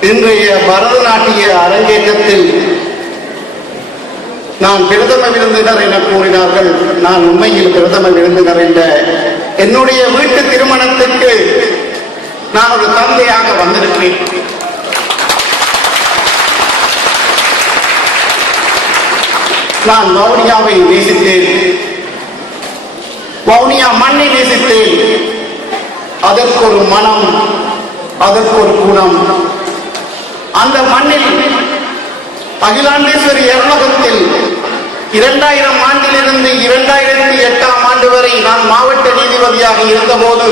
இன்றைய பரதநாட்டிய அரங்கேற்றத்தில் நான் பிரதம விருந்தினர் என கூறினார்கள். நான் உண்மையில் பிரதம விருந்தினர் என்ற என்னுடைய வீட்டு திருமணத்திற்கு நான் ஒரு தந்தையாக வந்திருக்கிறேன். நான் வவுனியாவை நேசித்தேன். வவுனியா மண்ணை நேசித்தேன். அதற்கு ஒரு மனம் அதற்கு ஒரு குணம் அந்த மண்ணில் அகிலாண்டேஸ்வரி அருளகத்தில் இரண்டாயிரம் ஆண்டிலிருந்து இரண்டாயிரத்தி எட்டாம் ஆண்டு வரை நான் மாவட்ட நீதிபதியாக இருந்தபோது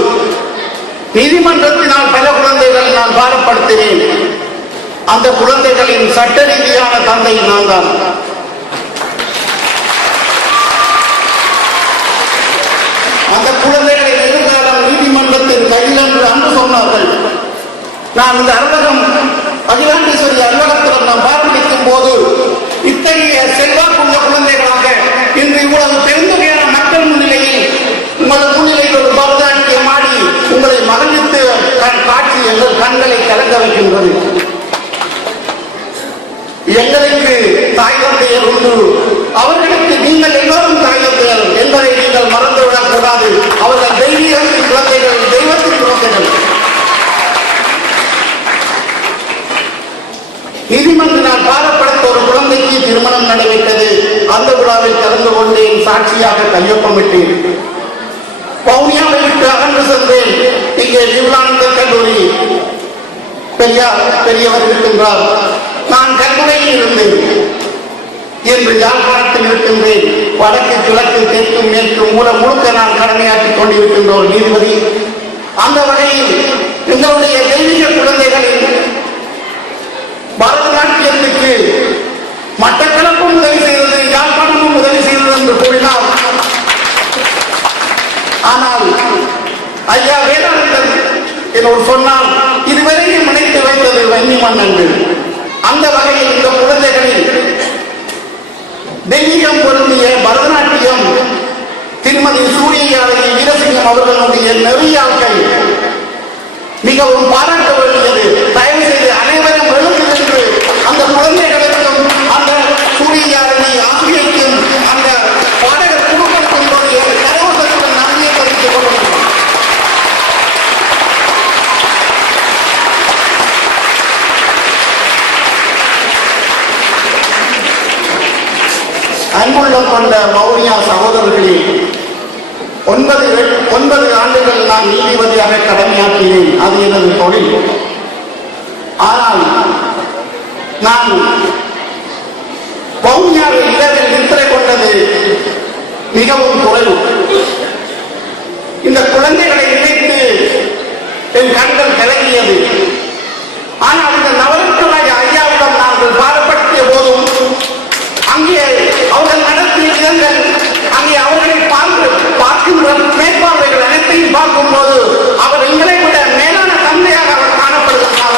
நீதிமன்றத்தினால் பல குழந்தைகள் நான் பாரப்படுத்தினேன். அந்த குழந்தைகளின் சட்ட ரீதியான தந்தை நான் தான் அந்த குழந்தைகளை எதிர்காலம் நீதிமன்றத்தின் கையில் என்று அன்று சொன்னார்கள். நான் இந்த அலுவலகம் அகிலாண்டேஸ்வரி அலுவலகத்தில் நாம் ஆரம்பிக்கும் போது இத்தகைய செல்வாக்குள்ள குழந்தைகளாக இன்று இவ்வளவு பெருந்தொகையான மக்கள் முன்னிலையில் உங்கள் முன்னிலையில் ஒரு பரதாட்டிய மாடி உங்களை மகிழ்வித்து காட்சி எங்கள் கண்களை கலங்க வைக்கின்றது. எங்களுக்கு தாய் தந்தையர் உண்டு. அவர்களுக்கு நீங்கள் எல்லோரும் தாய் தந்தையர் என்பதை நீங்கள் மறந்துவிடக் கூடாது அவர்கள் தெய்வீகத்தின் குழந்தைகள் தெய்வத்தின் குழந்தைகள் நீதிமன்றினால் பாரப்படுத்த ஒரு குழந்தைக்கு திருமணம் நடைபெற்றது அந்த விழாவில் கலந்து கொண்டேன் சாட்சியாக கையொப்பமிட்டேன் பவுனியாவை விட்டு அகன்று சென்றேன். இங்கே விவலானந்த கல்லூரி. பெரியார் பெரியவர் இருக்கின்றார். நான் கல்முனையில் இருந்தேன். என்று யாழ்ப்பாணத்தில் இருக்கின்றேன். வடக்கு கிழக்கு தெற்கு மேற்கு மூல முழுக்க நான் கடமையாற்றிக் கொண்டிருக்கின்ற ஒரு நீதிபதி. அந்த வகையில் எங்களுடைய தெய்வீக குழந்தைகளின் பரதநாட்டியத்துக்கு மட்டக்களப்பும் உதவி செய்தது யாழ்ப்பாணமும் உதவி செய்தது என்று கூறினார். ஆனால் ஐயா வேதானந்தன் என்னோடு சொன்னால் இதுவரையும் நினைத்து வைத்தது வன்னிமண் என்று அந்த வகையில் இந்த குழந்தைகளில் தெய்வீகம் பொருந்திய பரதநாட்டியம் திருமதி சூரியகாரதி வீரசிங்கம் அவர்களுடைய நெறியாள்கள் மிகவும் பாராட்ட அன்புள்ளம் கொண்ட மௌரியா சகோதரர்களே ஒன்பது ஒன்பது ஆண்டுகள் நான் நீதிபதியாக கடமையாற்றினேன் அது எனது தொழில். ஆனால் நான் பௌனியாவில் இரவில் நித்திரை கொண்டது மிகவும் குறைவு. இந்த குழந்தைகளை நினைத்து என் கண்கள் கலங்கியது. ஆனால் இந்த நவரத்னராஜ நடத்திய அங்கே அவர்களை பார்த்து பார்க்கின்ற மேற்பார்வைகள் அனைத்தையும் பார்க்கும் போது அவர் எங்களை விட மேலான தந்தையாக அவர் காணப்படுகிறார்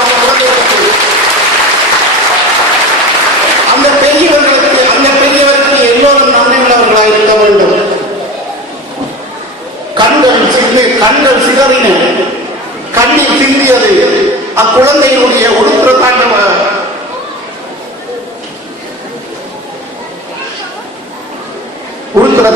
அந்த பெரியவர்களுக்கு அந்த பெரியவர்களுக்கு எல்லோரும் நன்றி உள்ளவர்களாக இருக்க வேண்டும். கண்கள் சிந்து கண்கள் சிதறின கண்ணீர் சிந்தியது அக்குழந்தையினுடைய உடுத்துற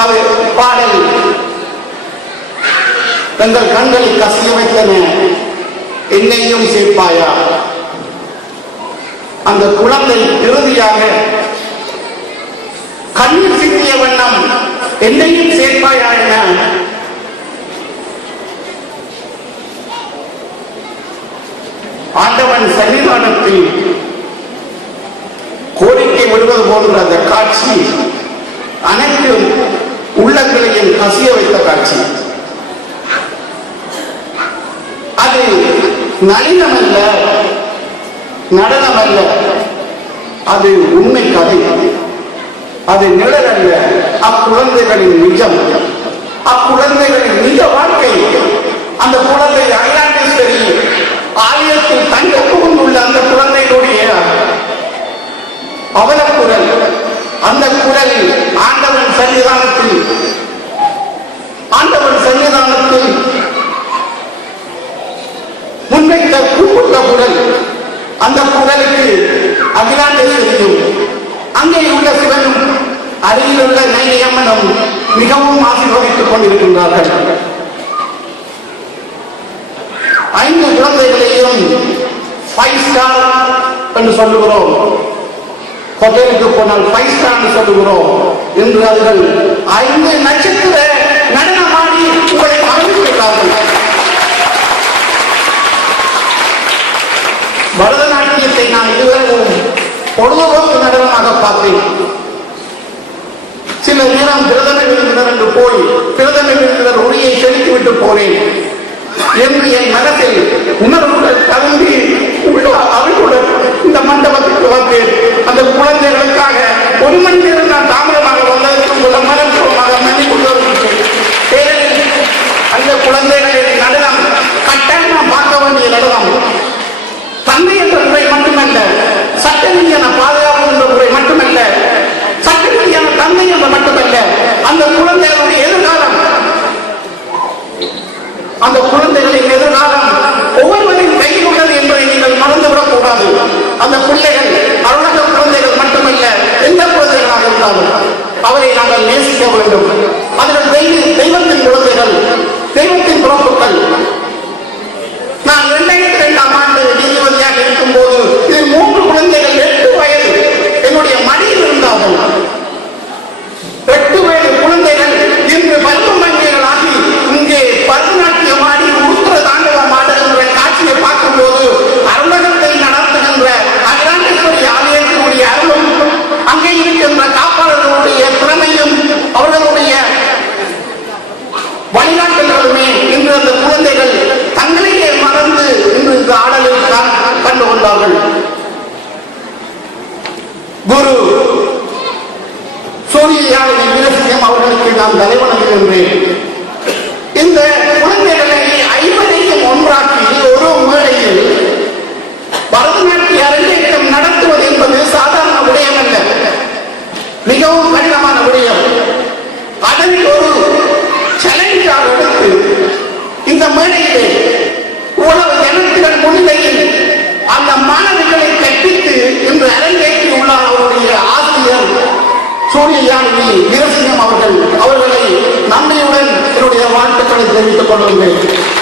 பாடல். தங்கள் கண்களை கசிய வைத்தன என்னையும் சேர்ப்பாயா? அந்த குழந்தை இறுதியாக கண்ணீர் சிந்திய வண்ணம் என்னையும் சேர்ப்பாயா என? ஆண்டவன் சன்னிதானத்தில் கோரிக்கை விடுவது போன்ற அந்த காட்சி அனைத்து உள்ளங்களையும் கசிய வைத்த காட்சி. அது நளினமல்ல நடனமல்ல அது உண்மை கதை. அது நிழல் அல்ல. அக்குழந்தைகளின் நிஜம். அக்குழந்தைகளின் நிஜ வாழ்க்கை. அந்த குழந்தை அகிலாண்டேஸ்வரி ஆலயத்தில் தங்க புகுந்துள்ள அந்த குழந்தைகளுடைய அவலக்குரல். அந்த குரலில் ஆண்டவன் சன்னிதானத்தில். ஆண்டவன் சன்னிதானத்தில் முன்வைத்த கூப்பிட்ட குரல் அந்த குரலுக்கு அகிலாண்டேஸ்வரியும் அங்கே உள்ள சிவனும் அருகில் உள்ள நைனியம்மனும் மிகவும் ஆசீர்வதித்துக் கொண்டிருக்கின்றார்கள். ஐந்து குழந்தைகளையும் ஃபைவ் ஸ்டார் என்று சொல்லுகிறோம். ஹோட்டலுக்கு போனால் ஃபைவ் ஸ்டார் சொல்லுகிறோம். என்று அவர்கள் ஐந்து நட்சத்திர நடனமாடி உங்களை மறந்துவிட்டார்கள் பரதநாட்டியத்தை நான் இதுவரை பொழுதுபோக்கு நடனமாக பார்த்தேன். சில நேரம் பிரதம விருந்தினர் என்று போய் பிரதம விருந்தினர் உரியை செலுத்தி விட்டு போனேன். என்று என் மனத்தில் உணர்வுடன் கலந்து உள்ள அவர்களுடன் இந்த மண்டபத்துக்கு வந்தேன். அந்த குழந்தைகளுக்காக ஒரு மணி நேரம் நான் தாமதமாக வந்ததற்கு உள்ள மனப்பூர்வமாக மன்னிப்பு கோருகிறேன் ஏனெனில் அந்த குழந்தைகளின் நடனம் கட்டாயம் பார்க்க வேண்டிய நடனம் தந்தை என்ற முறை மட்டுமல்ல சட்ட ரீதியான பாதுகாப்பு என்ற முறை மட்டுமல்ல சட்ட ரீதியான தந்தை என்ற மட்டுமல்ல அந்த குழந்தைகளுடைய எதிர்காலம் அந்த குழந்தைகளின் எதிர்காலம் ஒவ்வொருவரின் கையில் உள்ளது என்பதை நீங்கள் மறந்துவிடக் கூடாது அந்த பிள்ளைகள் அருணக குழந்தைகள் மட்டுமல்ல எந்த குழந்தைகளாக இருந்தாலும் அவரை நாங்கள் நேசிக்க வேண்டும் அதில் தெய்வ தெய்வத்தின் குழந்தைகள் தெய்வத்தின் பிறப்புகள் நான் இரண்டாயிரத்தி இரண்டாம் ஆண்டு நீதிபதியாக இருக்கும் போது இதில் மூன்று குழந்தைகள் எட்டு வயது என்னுடைய மடியில் இருந்தார்கள் எட்டு வயது குழந்தைகள் இன்று பல்பு மங்கியர்களாகி இங்கே பரதநாட்டியம் ஆடி உருத்திர தாண்டவம் ஆடுகின்ற காட்சியை பார்க்கும்போது அருளகத்தை நடத்துகின்ற அகிலாண்டேஸ்வரி ஆலயத்தினுடைய அருளும் அங்கே இருக்கின்ற காப்பாளர்களுடைய திறமையும் அவர்களுடைய வழிகாட்டுகளுமே இன்று அந்த குழந்தைகள் தங்களையே மறந்து இன்று இந்த ஆடலில் கா- கண்டு கொண்டார்கள் குரு சூரியாவின் விலசியம் அவர்களுக்கு நான் தலைவணங்குகின்றேன் இந்த வீரசிங்கம் அவர்கள் அவர்களை நன்றியுடன் என்னுடைய வாழ்த்துக்களை தெரிவித்துக் கொள்கின்றேன்.